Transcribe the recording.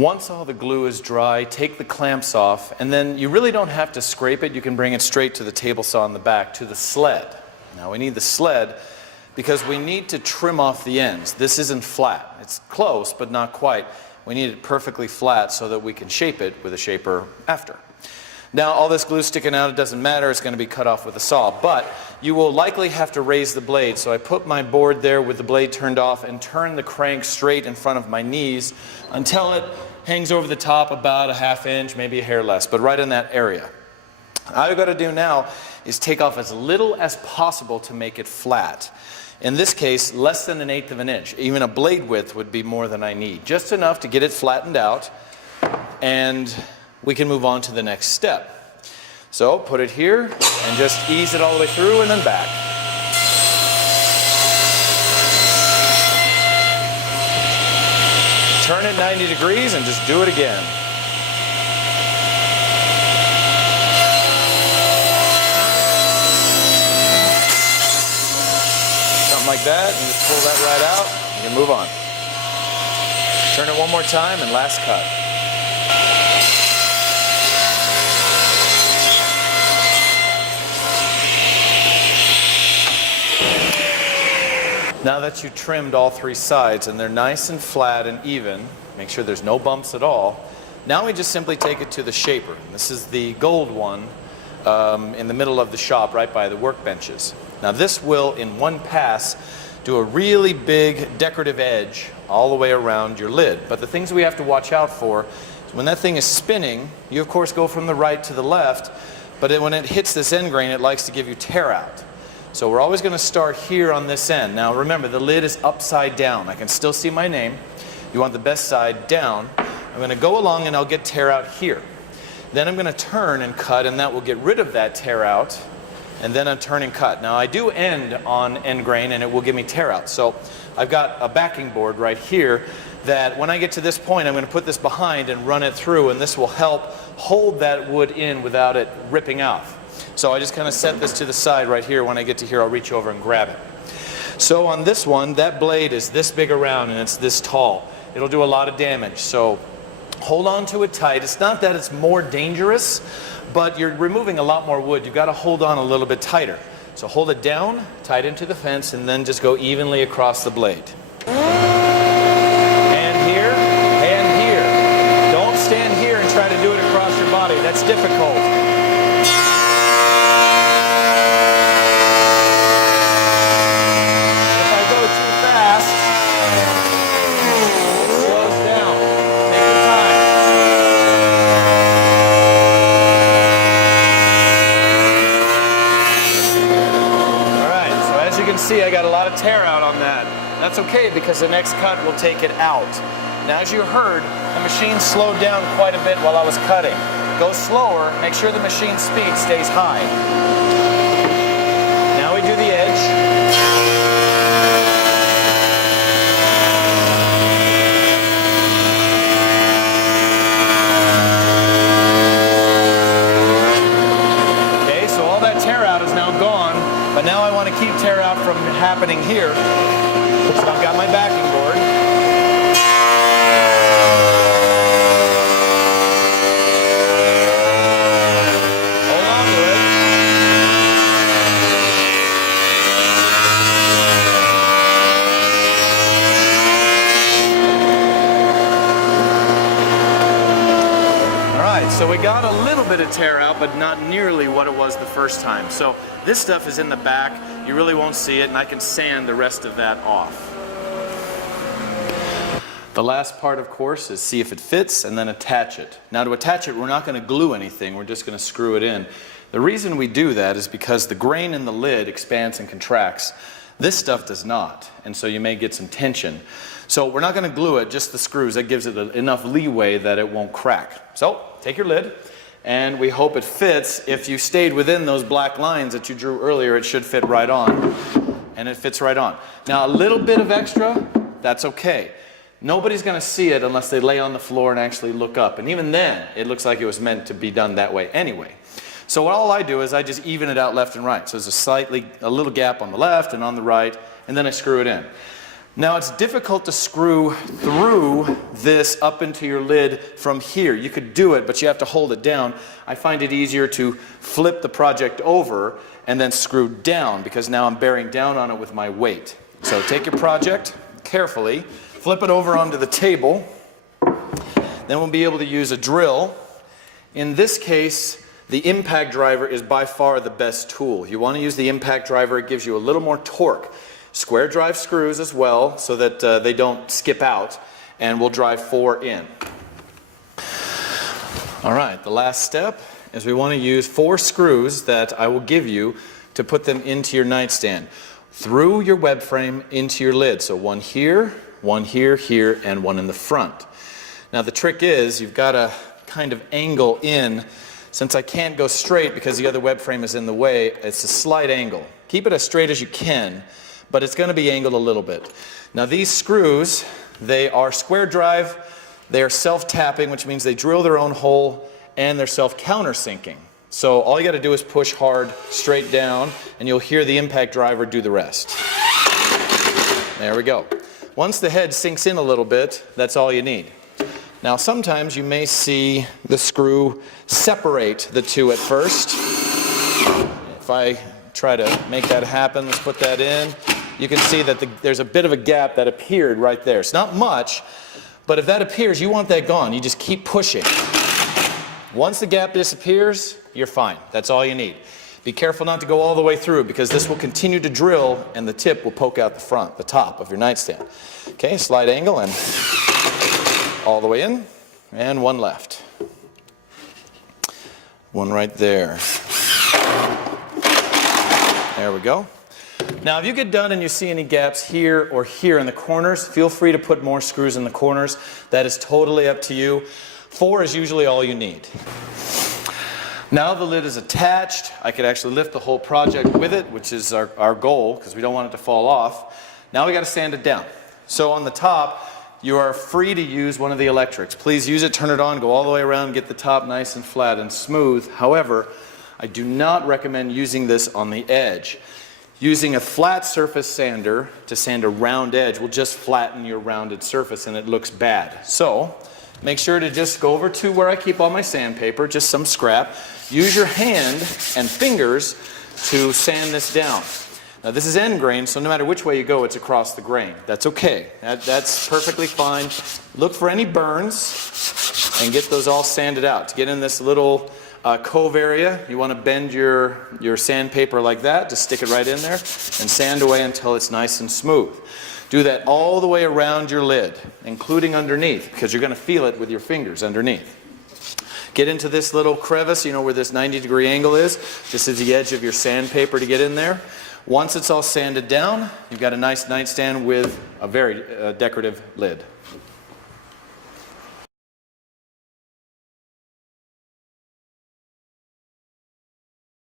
Once all the glue is dry, take the clamps off, and then you really don't have to scrape it. You can bring it straight to the table saw in the back, to the sled. Now we need the sled because we need to trim off the ends. This isn't flat. It's close, but not quite. We need it perfectly flat so that we can shape it with a shaper after. Now all this glue sticking out, it doesn't matter, it's going to be cut off with a saw, but you will likely have to raise the blade. So I put my board there with the blade turned off and turn the crank straight in front of my knees until it hangs over the top about a ½ inch, maybe a hair less, but right in that area. All I've got to do now is take off as little as possible to make it flat. In this case, less than 1/8 of an inch. Even a blade width would be more than I need. Just enough to get it flattened out, and we can move on to the next step. So put it here and just ease it all the way through and then back. Turn it 90 degrees and just do it again. Something like that, and just pull that right out and you move on. Turn it one more time and last cut. Now that you trimmed all 3 sides and they're nice and flat and even, make sure there's no bumps at all, now we just simply take it to the shaper. This is the gold one in the middle of the shop right by the workbenches. Now this will, in one pass, do a really big decorative edge all the way around your lid. But the things we have to watch out for is when that thing is spinning, you of course go from the right to the left, but when it hits this end grain, it likes to give you tear out. So we're always going to start here on this end. Now remember, the lid is upside down. I can still see my name. You want the best side down. I'm going to go along and I'll get tear out here. Then I'm going to turn and cut, and that will get rid of that tear out. And then I turn and cut. Now I do end on end grain and it will give me tear out. So I've got a backing board right here that when I get to this point, I'm going to put this behind and run it through, and this will help hold that wood in without it ripping off. So I just kind of set this to the side right here. When I get to here, I'll reach over and grab it. So on this one, that blade is this big around and it's this tall. It'll do a lot of damage. So hold on to it tight. It's not that it's more dangerous, but you're removing a lot more wood. You've got to hold on a little bit tighter. So hold it down, tight into the fence, and then just go evenly across the blade. And here, and here. Don't stand here and try to do it across your body. That's difficult. See, I got a lot of tear out on that. That's okay because the next cut will take it out. Now as you heard, the machine slowed down quite a bit while I was cutting. Go slower, make sure the machine speed stays high. Now we do the edge. Okay, so all that tear out is now gone. But now I want to keep tear out from happening here. So I've got my backing board. Hold on to it. Alright, so we got a little bit of tear out, but not nearly what it was the first time. So this stuff is in the back, you really won't see it, and I can sand the rest of that off. The last part, of course, is see if it fits and then attach it. Now to attach it, we're not going to glue anything, we're just going to screw it in. The reason we do that is because the grain in the lid expands and contracts. This stuff does not, and so you may get some tension. So we're not going to glue it, just the screws. That gives it enough leeway that it won't crack. So take your lid, and we hope it fits. If you stayed within those black lines that you drew earlier, it should fit right on. And it fits right on. Now a little bit of extra, that's okay. Nobody's going to see it unless they lay on the floor and actually look up. And even then, it looks like it was meant to be done that way anyway. So all I do is I just even it out left and right. So there's a little gap on the left and on the right, and then I screw it in. Now it's difficult to screw through this up into your lid from here. You could do it, but you have to hold it down. I find it easier to flip the project over and then screw down, because now I'm bearing down on it with my weight. So take your project carefully, flip it over onto the table, then we'll be able to use a drill. In this case, the impact driver is by far the best tool. You want to use the impact driver. It gives you a little more torque. Square drive screws as well, so that they don't skip out, and we'll drive 4 in. All right, the last step is we want to use 4 screws that I will give you to put them into your nightstand through your web frame into your lid. So one here, here, and one in the front. Now the trick is you've got to kind of angle in. Since I can't go straight because the other web frame is in the way, it's a slight angle. Keep it as straight as you can, but it's going to be angled a little bit. Now these screws, they are square drive, they are self-tapping, which means they drill their own hole, and they're self-countersinking. So all you got to do is push hard straight down, and you'll hear the impact driver do the rest. There we go. Once the head sinks in a little bit, that's all you need. Now sometimes you may see the screw separate the two at first. If I try to make that happen, let's put that in. You can see that there's a bit of a gap that appeared right there. It's not much, but if that appears, you want that gone. You just keep pushing. Once the gap disappears, you're fine. That's all you need. Be careful not to go all the way through, because this will continue to drill and the tip will poke out the front, the top of your nightstand. Okay, slight angle and all the way in, and one left. One right there. There we go. Now if you get done and you see any gaps here or here in the corners, feel free to put more screws in the corners. That is totally up to you. 4 is usually all you need. Now the lid is attached. I could actually lift the whole project with it, which is our goal, because we don't want it to fall off. Now we got to sand it down. So on the top, you are free to use one of the electrics. Please use it, turn it on, go all the way around, get the top nice and flat and smooth. However, I do not recommend using this on the edge. Using a flat surface sander to sand a round edge will just flatten your rounded surface and it looks bad. So make sure to just go over to where I keep all my sandpaper, just some scrap. Use your hand and fingers to sand this down. Now this is end grain, so no matter which way you go, it's across the grain. That's okay. That's perfectly fine. Look for any burns and get those all sanded out. To get in this little cove area, you want to bend your sandpaper like that. Just stick it right in there and sand away until it's nice and smooth. Do that all the way around your lid, including underneath, because you're going to feel it with your fingers underneath. Get into this little crevice, you know where this 90-degree angle is. This is the edge of your sandpaper to get in there. Once it's all sanded down, you've got a nice nightstand with a very decorative lid.